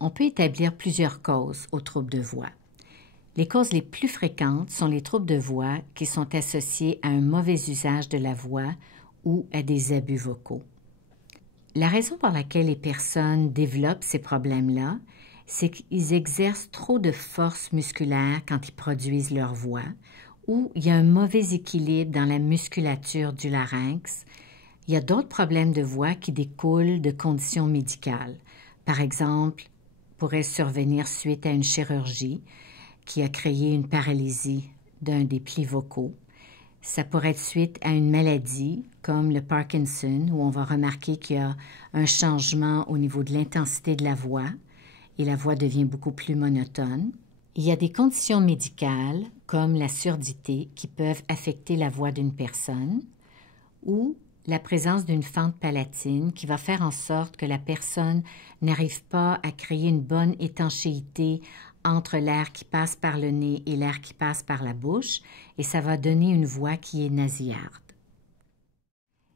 On peut établir plusieurs causes aux troubles de voix. Les causes les plus fréquentes sont les troubles de voix qui sont associés à un mauvais usage de la voix ou à des abus vocaux. La raison pour laquelle les personnes développent ces problèmes-là, c'est qu'ils exercent trop de force musculaire quand ils produisent leur voix, ou il y a un mauvais équilibre dans la musculature du larynx. Il y a d'autres problèmes de voix qui découlent de conditions médicales. Par exemple, pourrait survenir suite à une chirurgie qui a créé une paralysie d'un des plis vocaux. Ça pourrait être suite à une maladie comme le Parkinson, où on va remarquer qu'il y a un changement au niveau de l'intensité de la voix et la voix devient beaucoup plus monotone. Il y a des conditions médicales comme la surdité qui peuvent affecter la voix d'une personne ou la présence d'une fente palatine qui va faire en sorte que la personne n'arrive pas à créer une bonne étanchéité entre l'air qui passe par le nez et l'air qui passe par la bouche, et ça va donner une voix qui est nasillarde.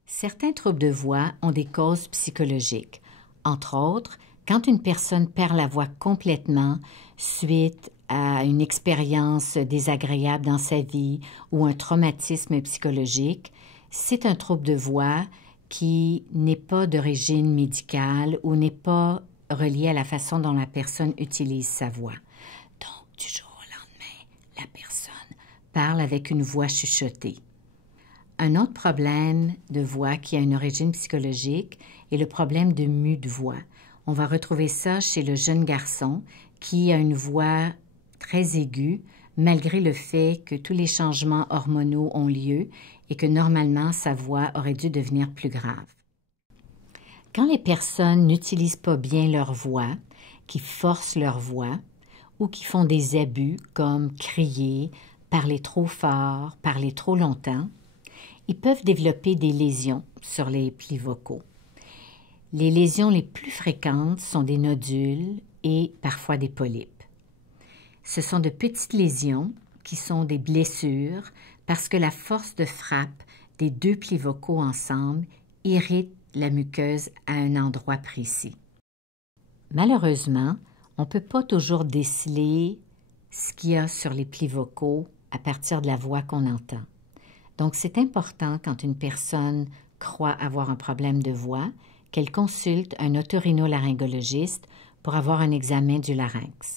Certains troubles de voix ont des causes psychologiques. Entre autres, quand une personne perd la voix complètement suite à une expérience désagréable dans sa vie ou un traumatisme psychologique, c'est un trouble de voix qui n'est pas d'origine médicale ou n'est pas relié à la façon dont la personne utilise sa voix. Donc, du jour au lendemain, la personne parle avec une voix chuchotée. Un autre problème de voix qui a une origine psychologique est le problème de mue de voix. On va retrouver ça chez le jeune garçon qui a une voix très aiguë, malgré le fait que tous les changements hormonaux ont lieu et que normalement sa voix aurait dû devenir plus grave. Quand les personnes n'utilisent pas bien leur voix, qui forcent leur voix ou qui font des abus comme crier, parler trop fort, parler trop longtemps, ils peuvent développer des lésions sur les plis vocaux. Les lésions les plus fréquentes sont des nodules et parfois des polypes. Ce sont de petites lésions qui sont des blessures parce que la force de frappe des deux plis vocaux ensemble irrite la muqueuse à un endroit précis. Malheureusement, on ne peut pas toujours déceler ce qu'il y a sur les plis vocaux à partir de la voix qu'on entend. Donc, c'est important quand une personne croit avoir un problème de voix qu'elle consulte un otorhinolaryngologiste pour avoir un examen du larynx.